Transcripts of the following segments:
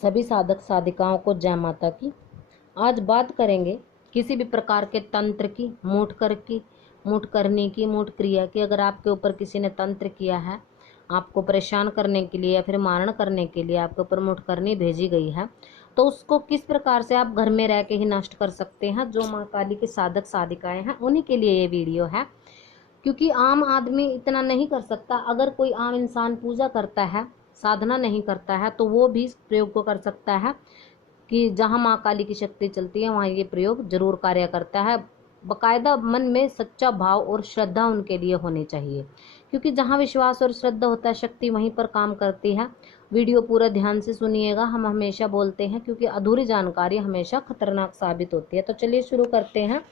सभी साधक साधिकाओं को जय माता की। आज बात करेंगे किसी भी प्रकार के तंत्र की, मूठ करने की, मूठ क्रिया की। अगर आपके ऊपर किसी ने तंत्र किया है, आपको परेशान करने के लिए या फिर मारण करने के लिए आपके ऊपर मूठ करनी भेजी गई है, तो उसको किस प्रकार से आप घर में रह के ही नष्ट कर सकते हैं। जो माँ काली के साधक साधिकाएं हैं उन्हीं के लिए ये वीडियो है, क्योंकि आम आदमी इतना नहीं कर सकता। अगर कोई आम इंसान पूजा करता है, साधना नहीं करता है, तो वो भी इस प्रयोग को कर सकता है कि जहाँ माँ काली की शक्ति चलती है वहाँ ये प्रयोग जरूर कार्य करता है। बकायदा मन में सच्चा भाव और श्रद्धा उनके लिए होनी चाहिए, क्योंकि जहाँ विश्वास और श्रद्धा होता है शक्ति वहीं पर काम करती है। वीडियो पूरा ध्यान से सुनिएगा। हम हमेशा बोलते हैं क्योंकि अधूरी जानकारी हमेशा खतरनाक साबित होती है। तो चलिए शुरू करते हैं।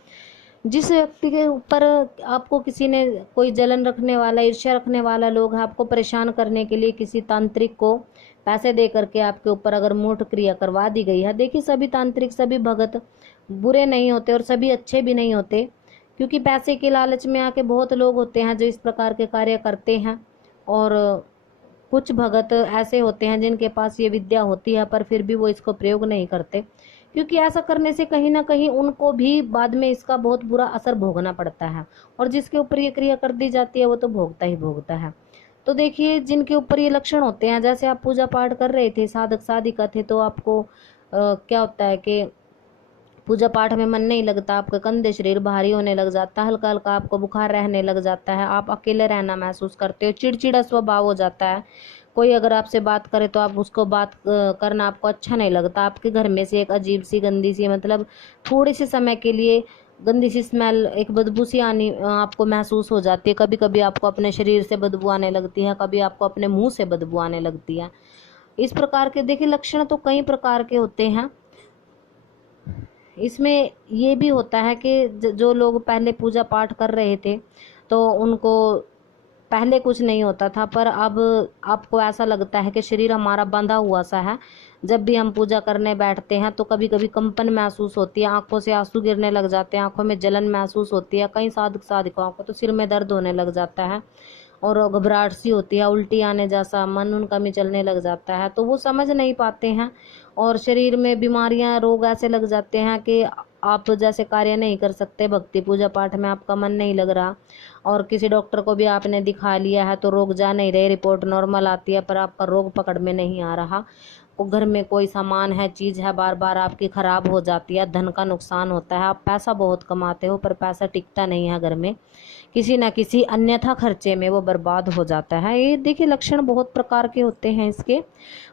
जिस व्यक्ति के ऊपर आपको किसी ने, कोई जलन रखने वाला, ईर्ष्या रखने वाला लोग है, आपको परेशान करने के लिए किसी तांत्रिक को पैसे दे करके आपके ऊपर अगर मूठ क्रिया करवा दी गई है, देखिए सभी तांत्रिक, सभी भगत बुरे नहीं होते और सभी अच्छे भी नहीं होते, क्योंकि पैसे के लालच में आके बहुत लोग होते हैं जो इस प्रकार के कार्य करते हैं। और कुछ भगत ऐसे होते हैं जिनके पास ये विद्या होती है पर फिर भी वो इसको प्रयोग नहीं करते, क्योंकि ऐसा करने से कहीं ना कहीं उनको भी बाद में इसका बहुत बुरा असर भोगना पड़ता है। और जिसके ऊपर ये क्रिया कर दी जाती है वो तो भोगता ही भोगता है। तो देखिए, जिनके ऊपर ये लक्षण होते हैं, जैसे आप पूजा पाठ कर रहे थे, साधक साधिका थे, तो आपको क्या होता है कि पूजा पाठ में मन नहीं लगता, आपके कंधे शरीर भारी होने लग जाता है, हल्का हल्का आपको बुखार रहने लग जाता है, आप अकेले रहना महसूस करते हो, चिड़चिड़ा स्वभाव हो जाता है। कोई अगर आपसे बात करे तो आप उसको बात करना आपको अच्छा नहीं लगता। आपके घर में से एक अजीब सी, गंदी सी, मतलब थोड़े से समय के लिए गंदी सी स्मेल, एक बदबू सी आनी आपको महसूस हो जाती है। कभी कभी आपको अपने शरीर से बदबू आने लगती है, कभी आपको अपने मुंह से बदबू आने लगती है। इस प्रकार के देखिए लक्षण तो कई प्रकार के होते हैं। इसमें ये भी होता है कि जो लोग पहले पूजा पाठ कर रहे थे तो उनको पहले कुछ नहीं होता था, पर अब आपको ऐसा लगता है कि शरीर हमारा बंधा हुआ सा है। जब भी हम पूजा करने बैठते हैं तो कभी कभी कंपन महसूस होती है, आंखों से आंसू गिरने लग जाते हैं, आंखों में जलन महसूस होती है। कई साधक साधिकाओं को तो सिर में दर्द होने लग जाता है और घबराहट सी होती है, उल्टी आने जैसा, मन उनका में चलने लग जाता है। तो वो समझ नहीं पाते हैं और शरीर में बीमारियां, रोग ऐसे लग जाते हैं कि आप जैसे कार्य नहीं कर सकते। भक्ति पूजा पाठ में आपका मन नहीं लग रहा और किसी डॉक्टर को भी आपने दिखा लिया है तो रोग जा नहीं रहे, रिपोर्ट नॉर्मल आती है पर आपका रोग पकड़ में नहीं आ रहा। घर में कोई सामान है, चीज़ है, बार बार आपकी खराब हो जाती है, धन का नुकसान होता है, आप पैसा बहुत कमाते हो पर पैसा टिकता नहीं है घर में, किसी ना किसी अन्यथा खर्चे में वो बर्बाद हो जाता है। ये देखिए लक्षण बहुत प्रकार के होते हैं इसके।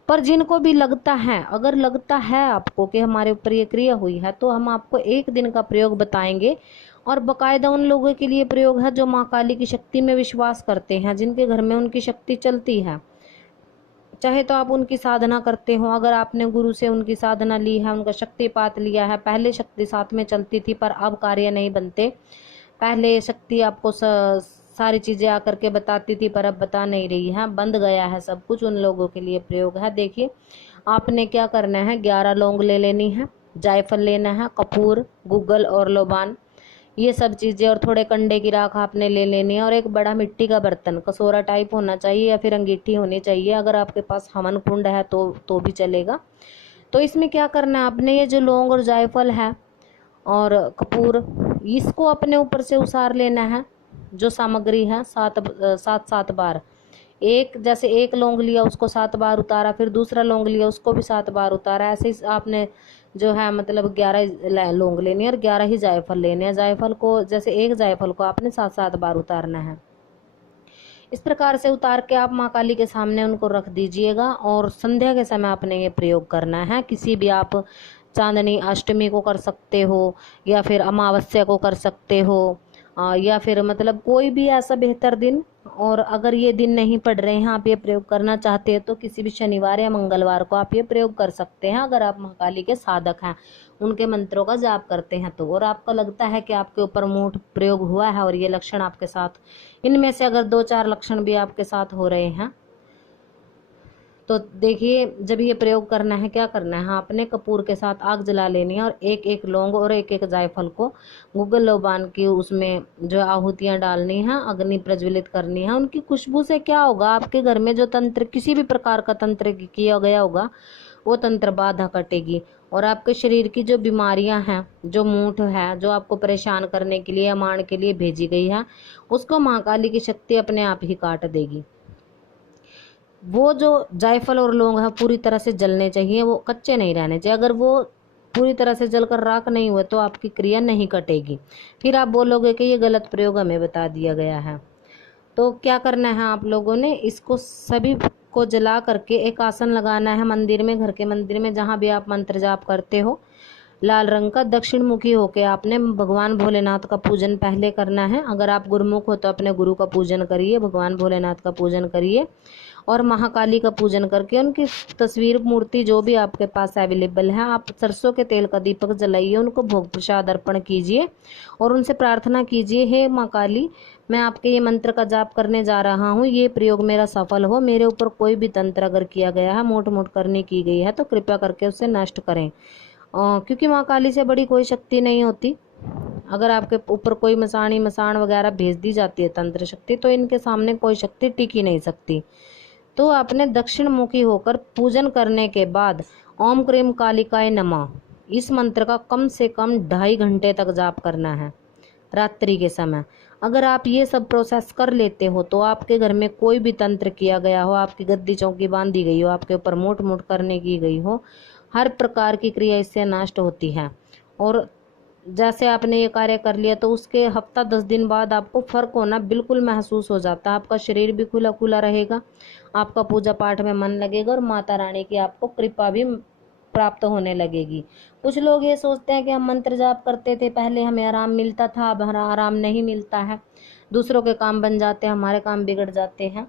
पर जिनको भी लगता है, अगर लगता है आपको कि हमारे ऊपर ये क्रिया हुई है, तो हम आपको एक दिन का प्रयोग बताएंगे। और बकायदा उन लोगों के लिए प्रयोग है जो माँ काली की शक्ति में विश्वास करते हैं, जिनके घर में उनकी शक्ति चलती है। चाहे तो आप उनकी साधना करते हो, अगर आपने गुरु से उनकी साधना ली है, उनका शक्तिपात लिया है, पहले शक्ति साथ में चलती थी पर अब कार्य नहीं बनते। पहले शक्ति आपको सारी चीजें आकर के बताती थी पर अब बता नहीं रही है, बंद गया है सब कुछ, उन लोगों के लिए प्रयोग है। देखिए, आपने क्या करना है, 11 लौंग ले लेनी है, जायफल लेना है, कपूर, गूगल और लोबान, ये सब चीजें, और थोड़े कंडे की राख आपने ले लेनी है, और एक बड़ा मिट्टी का बर्तन, कसोरा टाइप होना चाहिए या फिर अंगीठी होनी चाहिए। अगर आपके पास हवन कुंड है तो भी चलेगा। तो इसमें क्या करना है, आपने ये जो लौंग और जायफल है और कपूर, इसको अपने ऊपर से उसार लेना है। जो सामग्री है, सात बार, एक जैसे एक लौंग लिया उसको 7 बार उतारा, फिर दूसरा लौंग लिया उसको भी 7 बार उतारा। ऐसे ही आपने जो है मतलब 11 लौंग लेनी है और 11 ही जायफल लेने हैं। जायफल को, जैसे एक जायफल को आपने 7 बार उतारना है। इस प्रकार से उतार के आप माँ काली के सामने उनको रख दीजिएगा और संध्या के समय आपने ये प्रयोग करना है। किसी भी आप चांदनी अष्टमी को कर सकते हो या फिर अमावस्या को कर सकते हो, या फिर मतलब कोई भी ऐसा बेहतर दिन। और अगर ये दिन नहीं पड़ रहे हैं, आप ये प्रयोग करना चाहते हैं, तो किसी भी शनिवार या मंगलवार को आप ये प्रयोग कर सकते हैं, अगर आप महाकाली के साधक हैं, उनके मंत्रों का जाप करते हैं तो। और आपको लगता है कि आपके ऊपर मूठ प्रयोग हुआ है और ये लक्षण आपके साथ, इनमें से अगर 2-4 लक्षण भी आपके साथ हो रहे हैं, तो देखिए, जब ये प्रयोग करना है, क्या करना है, हाँ, आपने कपूर के साथ आग जला लेनी है और एक एक लौंग और एक एक जायफल को गूगल लो बांध के उसमें जो आहुतियां डालनी है, अग्नि प्रज्वलित करनी है। उनकी खुशबू से क्या होगा, आपके घर में जो तंत्र, किसी भी प्रकार का तंत्र किया गया होगा, वो तंत्र बाधा कटेगी। और आपके शरीर की जो बीमारियां हैं, जो मूठ है, जो आपको परेशान करने के लिए या मारने के लिए भेजी गई है, उसको महाकाली की शक्ति अपने आप ही काट देगी। वो जो जायफल और लौंग है पूरी तरह से जलने चाहिए, वो कच्चे नहीं रहने चाहिए। अगर वो पूरी तरह से जलकर राख नहीं हुए तो आपकी क्रिया नहीं कटेगी। फिर आप बोलोगे कि ये गलत प्रयोग हमें बता दिया गया है। तो क्या करना है आप लोगों ने, इसको सभी को जला करके एक आसन लगाना है मंदिर में, घर के मंदिर में, जहां भी आप मंत्र जाप करते हो। लाल रंग का दक्षिण मुखी होके आपने भगवान भोलेनाथ का पूजन पहले करना है। अगर आप गुरुमुख हो तो अपने गुरु का पूजन करिए, भगवान भोलेनाथ का पूजन करिए और महाकाली का पूजन करके उनकी तस्वीर, मूर्ति जो भी आपके पास अवेलेबल है, आप सरसों के तेल का दीपक जलाइए, उनको भोग प्रसाद अर्पण कीजिए और उनसे प्रार्थना कीजिए, हे माँ काली, मैं आपके ये मंत्र का जाप करने जा रहा हूँ, ये प्रयोग मेरा सफल हो, मेरे ऊपर कोई भी तंत्र अगर किया गया है, मोट मोट करनी की गई है, तो कृपया करके उसे नष्ट करें। क्योंकि माँ काली से बड़ी कोई शक्ति नहीं होती। अगर आपके ऊपर कोई मसाण वगैरह भेज दी जाती है तंत्र शक्ति, तो इनके सामने कोई शक्ति टिक ही नहीं सकती। तो आपने दक्षिण मुखी होकर पूजन करने के बाद ओम क्रीम कालिकाय नमः इस मंत्र का कम से कम 2.5 घंटे तक जाप करना है रात्रि के समय। अगर आप ये सब प्रोसेस कर लेते हो तो आपके घर में कोई भी तंत्र किया गया हो, आपकी गद्दी चौकी बांधी गई हो, आपके ऊपर मोट मोट करने की गई हो, हर प्रकार की क्रिया इससे नष्ट होती है। और जैसे आपने ये कार्य कर लिया तो उसके हफ्ता 10 दिन बाद आपको फर्क होना बिल्कुल महसूस हो जाता है। आपका शरीर भी खुला खुला रहेगा, आपका पूजा पाठ में मन लगेगा और माता रानी की आपको कृपा भी प्राप्त होने लगेगी। कुछ लोग ये सोचते हैं कि हम मंत्र जाप करते थे पहले हमें आराम मिलता था, अब आराम नहीं मिलता है, दूसरों के काम बन जाते हैं, हमारे काम बिगड़ जाते हैं।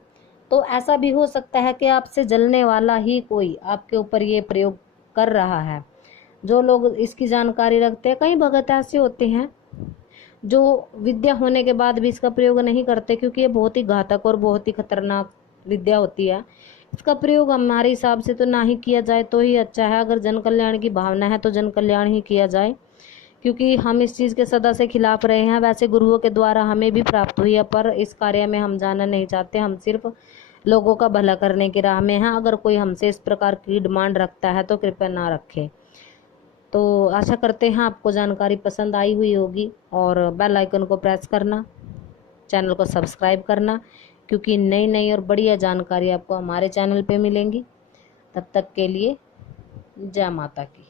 तो ऐसा भी हो सकता है कि आपसे जलने वाला ही कोई आपके ऊपर ये प्रयोग कर रहा है। जो लोग इसकी जानकारी रखते हैं, कई भगत ऐसे होते हैं जो विद्या होने के बाद भी इसका प्रयोग नहीं करते, क्योंकि ये बहुत ही घातक और बहुत ही खतरनाक विद्या होती है। इसका प्रयोग हमारे हिसाब से तो ना ही किया जाए तो ही अच्छा है। अगर जन कल्याण की भावना है तो जन कल्याण ही किया जाए, क्योंकि हम इस चीज़ के सदा से खिलाफ रहे हैं। वैसे गुरुओं के द्वारा हमें भी प्राप्त हुई है, पर इस कार्य में हम जाना नहीं चाहते। हम सिर्फ लोगों का भला करने की राह में हैं। अगर कोई हमसे इस प्रकार की डिमांड रखता है तो कृपया ना रखे। तो आशा करते हैं आपको जानकारी पसंद आई हुई होगी और बेल आइकन को प्रेस करना, चैनल को सब्सक्राइब करना, क्योंकि नई नई और बढ़िया जानकारी आपको हमारे चैनल पे मिलेंगी। तब तक के लिए जय माता की।